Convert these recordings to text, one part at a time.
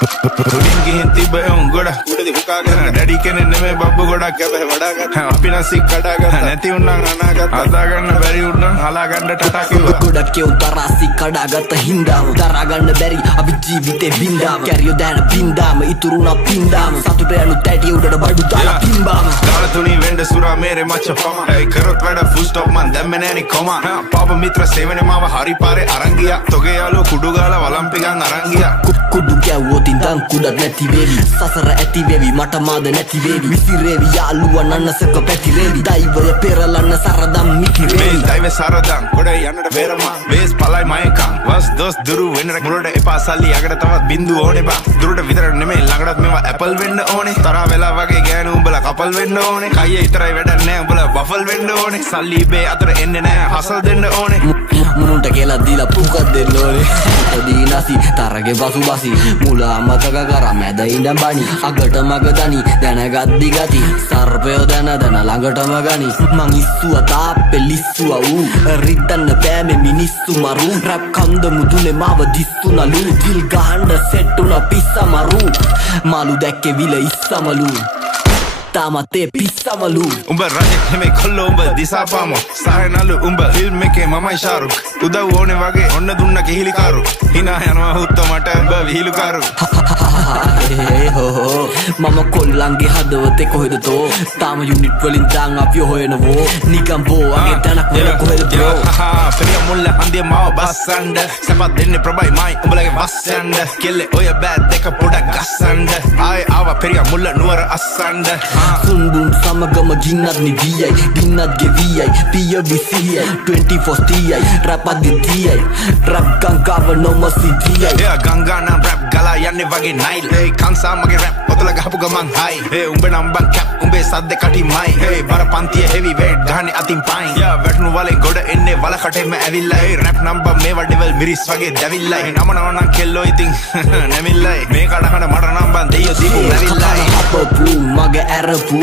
උඩින් ගිහින් තිබ්බ එවුන් ගොඩක් උඩදී හුකාගෙන ඩැඩි කෙනෙක් නෙමෙයි බබ්බු ගොඩක් කැපේ වඩා ගත්තා අපි නම් සික් කඩා ගත්තා නැති උන්නම් අනාගත හදා ගන්න බැරි උන්නම් හලා ගන්න ටටා කිව්වා ගොඩක් කෙවුන් තරාසි කඩාගත්ත හින්දාම දරා ගන්න බැරි අපි ජීවිතේ බින්දාම කැරියෝ දැන බින්දාම ඉතුරුනා පින්දාම සතුට යනු තැටි උඩට බඩු දාලා පින්බාම කාල තුනී වෙන්න සුරා මේරේ මච්ච පම ඒ කරොත් වැඩ ෆුල් ස්ටොප් මන් දැම්මේ නෑනේ කොම පාප මිත්‍ර සේවනේ මාව හරි පාරේ අරන් ගියා තොගේ යාළුවෝ කුඩු ගාලා වලම්පිකන් අරන් ගියා කුඩු ගැව්වොත් ඉඳන් කුඩක් නැති වේවි සසර ඇති වේවි මට මාද නැති වේවි විසිරේවි යාළුවා නන්නසක පැතිරේවි දෛවය පෙරලන්න සරදම් මිතිරේවි දෛවය සරදම් ගොඩ යන්නට බේරමා වේස් පලයි මයකම් වස් දොස් දුරු වෙන්නට මුලට එපා සල්ලි යකට තවත් බින්දු ඕනේ බා දුරට විතර නෙමෙයි ළඟටත් මේවා ඇපල් වෙන්න ඕනේ තරහ වෙලා වගේ ගෑනු උඹලා කපල් වෙන්න ඕනේ කයියේ විතරයි වැඩක් නෑ උඹලා බෆල් වෙන්න ඕනේ සල්ලි බේ අතර එන්නේ නෑ හසල් දෙන්න ඕනේ මුන්ට කියලා දීලා පුකක් දෙන්න ඕනේ දීනසි තරගේ බසු බසි මුලා මතක කරා මැද ඉඳන් බණි අගට මග දනි දැනගත් දිගති සර්පයෝ දැන ළඟටම ගනි මං ඉස්සුවා තාප්පේ ලිස්සුවා ඌ රිද්දන්න බෑමේ මිනිස්සු මරු රැප් කන්ද මුදුනේ මාව දිස්සුනලු දිල් ගහන්න සෙට්ටුනා පිස්සමරු මාළු දැක්කේ විල ඉස්සමලු තාමතේ පිස්සමලු උඹ රජෙක් නෙමෙයි කොල්ලෝ උඹ දිසාපාමෝ සාහනලු උඹ ෆිල්ම් එකේ මමයි ශාරුක් උදව් ඕනේ වගේ ඔන්න දුන්න කිහිලිකාරු හිනා යනවා හුත්තෝ මට උඹ විහිළුකාරු මම කොල්ලන්ගේ හදවතේ කොහෙද තෝ තාම යුනිට් වලින් දාන් අපි හොයනවෝ නිකම් බෝ අගේ තනක් වල කොහෙද බ්‍රෝ පෙරිය මුල්ල හන්දිය මාව බස්සන්න සපත් දෙන්නේ ප්‍රබයි මයි උඹලගේ වස්සන්න කෙල්ලේ ඔය බෑත් දෙක පොඩක් ගස්සන්න ආයේ ආවා පෙරිය මුල්ල නුවර අස්සන්න සුන්දුන් සමගම ගින්නත් නිවියයි ගින්නත් ගෙවියයි පිය විසියයි 24 තියයි රැප් අදිතියයි රැප් ගංගාව නොමසිතියයි එයා ගංගා නම් රැප් ගලා යන්නේ වගේ නයිල් ඒ කංසා මගේ රැප් ඔතල ගහපු ගමන් හයි ඒ උඹ නම් බං කැප් උඹේ සද්ද කටිමයි ඒ බර පන්තිය හෙවි වේට් ගහන්නේ අතින් පයින් යා වැටුණු වලේ ගොඩ එන්නේ වල කටෙම ඇවිල්ලා ඒ රැප් නම් බං මේවා ඩෙවල් මිරිස් වගේ දැවිල්ලා ඒ නම නම් කෙල්ලෝ ඉතින් නැමිල්ලයි මේ කඩහන මට නම් බං දෙයියෝ දීපු නැවිල්ලයි අපපු මගේ ඇරපු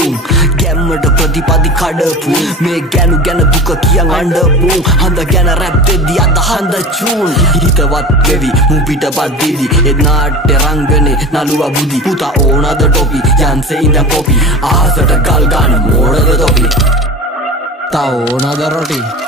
ගැම්මට ප්‍රතිපදි කඩපු මේ ගැනු ගැන දුක කියන් අඬපු හඳ ගැන රැප් දෙදි අත හඳ චූන් හිතවත් වෙවි මු පිටපත් දිදි ඒ නාට්‍ය රංගනේ නළුවා බුදි පුතා ඕනද ටොපි යන්සේ ඉඳන් කොපි ආසට ගල් ගන්න මෝඩද තොපි තා ඕනද රොටි